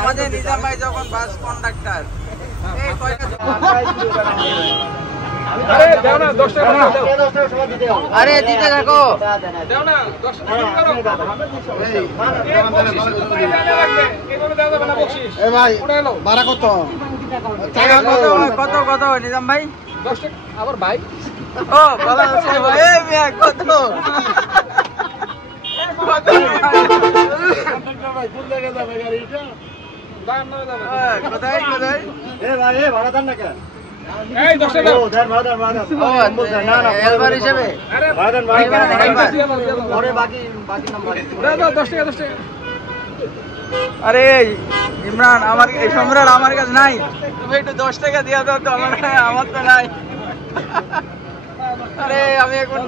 আমাদের নিজাম ভাই যখন বাস কন্ডাক্টর আরে দিতে থাকো ভাড়া কত কত কত নিজাম ভাই আবার ভাই ও বলা যাচ্ছে কত কোথায় কোথায় ভাড়া দেন না কেন আরে ইমরান আমার এই সম্রাট আমার কাছে নাই, তুমি একটু 10 টাকা দিয়ে দাও তো, আমার তো নাই। আরে আমি এখন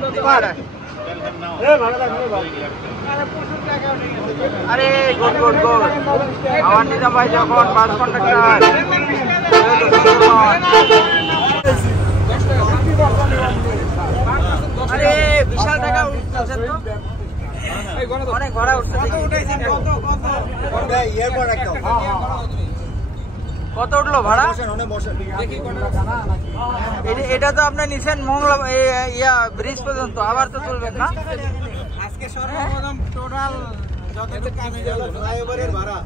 আরে গুড গুড গুড আমার নিজাম ভাই যখন বাস কন্ডাক্টর আরে বিশাল টাকা উঠছে তো, অনেক ভাড়া উঠছে। কত উঠলো ভাড়া? এটা তো আপনি নিছেন মংলা ব্রিজ পর্যন্ত, আবার তো তুলবেন না আজকে সর্বপ্রথম টোটাল যতটুকু কামে গেল ফ্লাইওভারের ভাড়া।